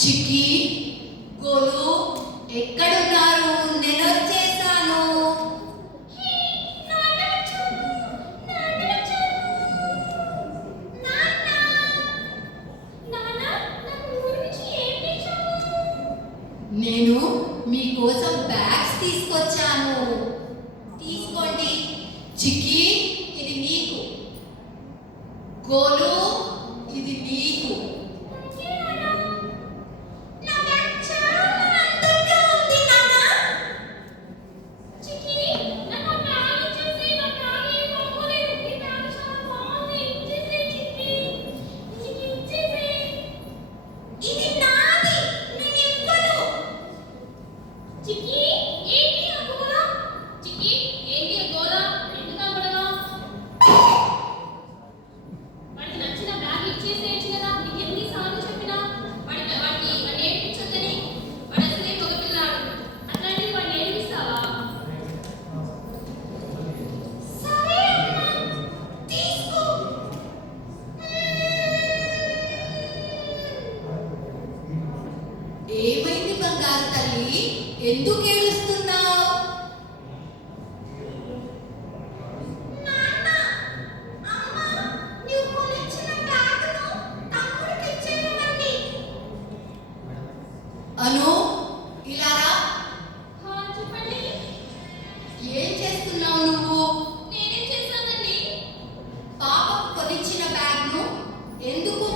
చిక్కి గోలు ఎక్కడున్నారు? నేను వచ్చేసాను. నేను మీకోసం బ్యాగ్స్ తీసుకొచ్చాను. తీసుకోండి. చిక్కి ఇది నీకు, గోలు ఇది నీకు. ఏమైంది బంగారు తల్లి? ఎందుకు ఏడుస్తున్నావు? అను ఇలా రా. చెప్పండి. ఏం చేస్తున్నావు నువ్వు? నేనేం చేశానండి? పాపకు కొనిచ్చిన బ్యాగ్ను ఎందుకు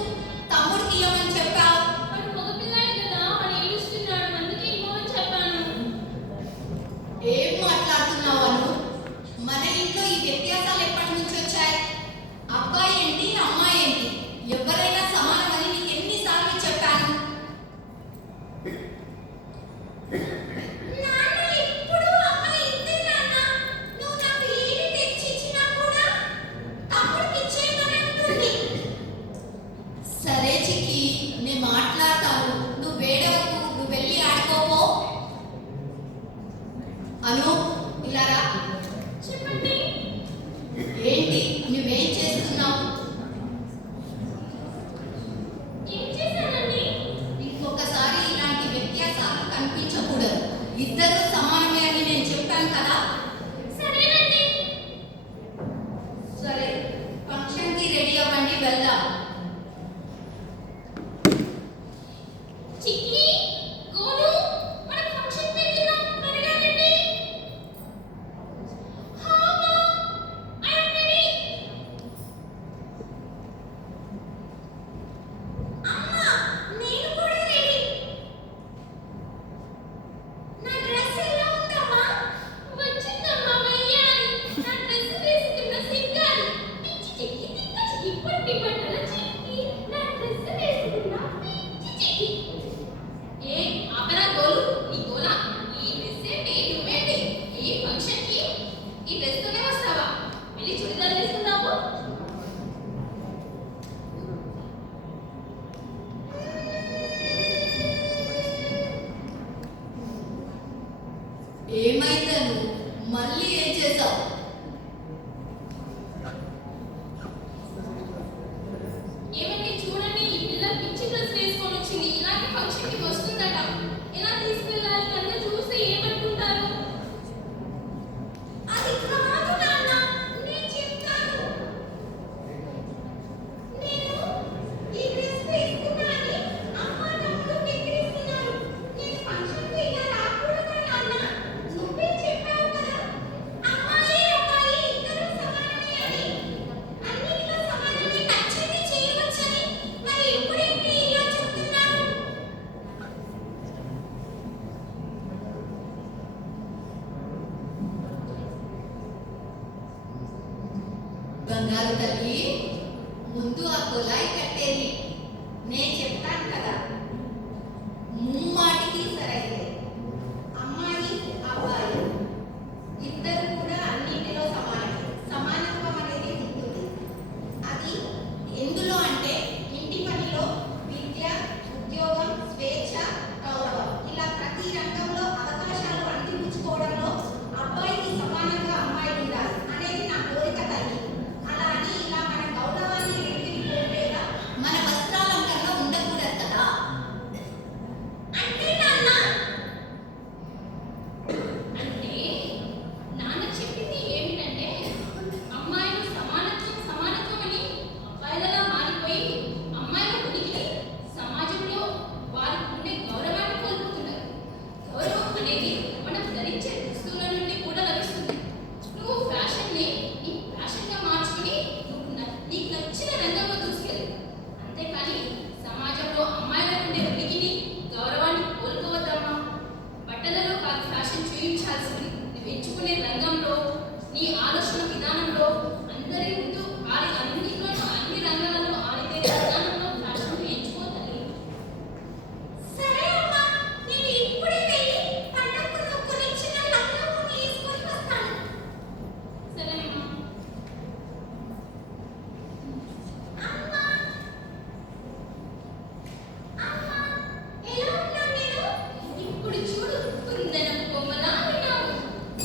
తమ్ముడికి ఇవ్వమని చెప్పావు? వాడు మగపిల్లాడు కదా, వాడు ఏడుస్తున్నాడు, అందుకే ఇవ్వమని చెప్పాను. ఏం మాట్లాడుతున్నావు అను? మన ఇంట్లో ఈ వ్యత్యాసాలు ఎప్పటి నుంచి వచ్చాయి? అబ్బాయి ఏంటి, అమ్మాయి ఏంటి, ఎవరైనా సమానమని నీకు ఎన్నిసార్లు చెప్పాను? సరే చిక్కి, నేను మాట్లాడతాను. నువ్వు వేడవకు, నువ్వు వెళ్ళి ఆడుకోపో. అను ఇలా రా. చెప్పండి. ఏంటి నువ్వేం చేస్తున్నావు? ఏం చేశానండి? ఇంకొకసారి ఇలాంటి వ్యత్యాసాలు కనిపించకూడదు. ఇద్దరు సమానమే అని నేను చెప్పాను కదా. సరేనండి. సరే, ఫంక్షన్కి రెడీ అవ్వండి, వెళ్దాం. చిక్కి, గోలు, మన ఫంక్షన్ వెళ్తున్నాం, త్వరగా రండి. హామా, ఐ యామ్ రెడీ. అమ్మా, నేను కూడా రెడీ. నా డ్రెస్ ఎలా ఉందమ్మా? వచ్చిందమ్మా, వెయ్యాలి. నా డ్రెస్ వేసుకున్న సింగారి పిచ్చి చిక్కి, తిక్క చిక్కి, పొట్టి బట్టల చిక్కి, నా డ్రెస్ వేసుకున్న పిచ్చి చిక్కి. ఏ ఆపరా గోలు, ఈ గోలా, ఈ డ్రెస్ ఏంటి, నువ్వేంటి ఈ ఫంక్షన్ కి ఈ డ్రెస్ తోనే వస్తావా? వెళ్ళి చుడిదార్ వేసుకుందాము. ఏమైందను? మళ్ళీ ఏం చేసావు? బంగారు తల్లి, ముందు ఆ కులాయి కట్టేది నేను చెప్తాను కదా. ముమ్మాటికి సరైంది. అమ్మాయి అబ్బాయి ఇద్దరు కూడా అన్నింటిలో సమానమే. సమానత్వం అనేది ఉంటుంది. అది ఎందులో అంటే ఇంటి పనిలో, విద్య, ఉద్యోగం, స్వేచ్ఛ, గౌరవం, ఇలా ప్రతి రంగంలో అవకాశాలు అందిపుచ్చుకోవడంలో అబ్బాయికి సమానంగా అమ్మాయి ఉండాలి అనేది నా కోరిక తల్లి. అలా అని ఇలా మన గౌరవాన్ని ఎత్తికి పోయేలా మన వస్త్రాలంకరణ ఉండకూడదు కదా. అంటే నాన్న చెప్పింది ఏమిటంటే అమ్మాయిలు సమానత్వం అని అబ్బాయిలలా మారిపోయి అమ్మాయిల ఉనికిని సమాజంలో వారికి ఉండే గౌరవాన్ని కోల్పోతున్నారు. గౌరవం అనేది మనం ధరించే దుస్తుల నుండి కూడా లభిస్తుంది. నువ్వు ఫ్యాషన్ని నీ ఫ్యాషన్గా మార్చుకుని నీకు నచ్చిన రంగంలో దూసుకెళ్ళు. అంతేకాని సమాజంలో అమ్మాయిల ఉండే ఉనికిని గౌరవాన్ని కోల్పోవద్దమ్మా. బట్టలలో కాదు ఫ్యాషన్ చూపించాల్సింది నువ్వు ఎంచుకునే రంగంలో, నీ ఆలోచన విధానంలో, అందరి ముందు అన్నింటిలోనూ అన్ని రంగాలలో ఆడితే విధానంలో ఫ్యాషన్ ఎంచుకోవాలి. సరే అమ్మా, నేను ఇప్పుడే వెళ్ళి పండగకు నాకు నచ్చిన లంగాను వేసుకొని వస్తాను. సరేనమ్మా. అమ్మా, అమ్మా, ఎలా ఉన్నాను నేను? ఇప్పుడు చూడు, కుందనం కొమ్మలా ఉన్నావు.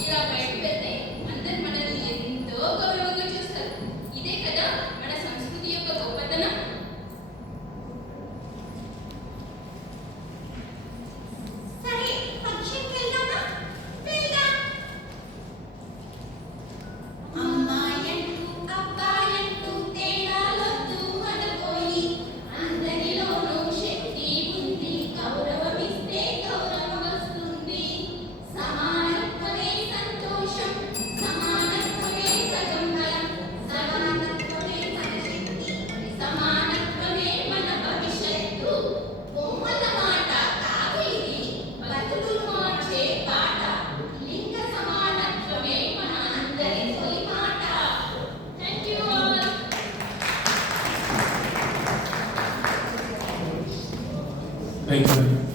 ఇలా బయటకు వెళ్తే అందరు మనల్ని ఎంతో గౌరవంగా చూస్తారు. ఇదే కదా మన సంస్కృతి యొక్క గొప్పతనం. సరే, ఫంక్షన్కి వెళ్దామా? వెళ్దాం. అమ్మాయంటూ అబ్బాయంటూ తేడాలొద్దు మనకోయి. అందరిలోనూ శక్తి ఉంది. గౌరవమిస్తే గౌరవం వస్తుంది. సమానత్వమే సంతోషం, సమానత్వమే సగం బలం, సమానత్వమే మన శక్తి, సమానత్వమే మన భవిష్యత్తు. బొమ్మల మాట కాదు ఇది, బతుకులు మార్చే పాట. లింగ సమానత్వమే మన అందరి తొలి మాట. Thank you all. Thank you.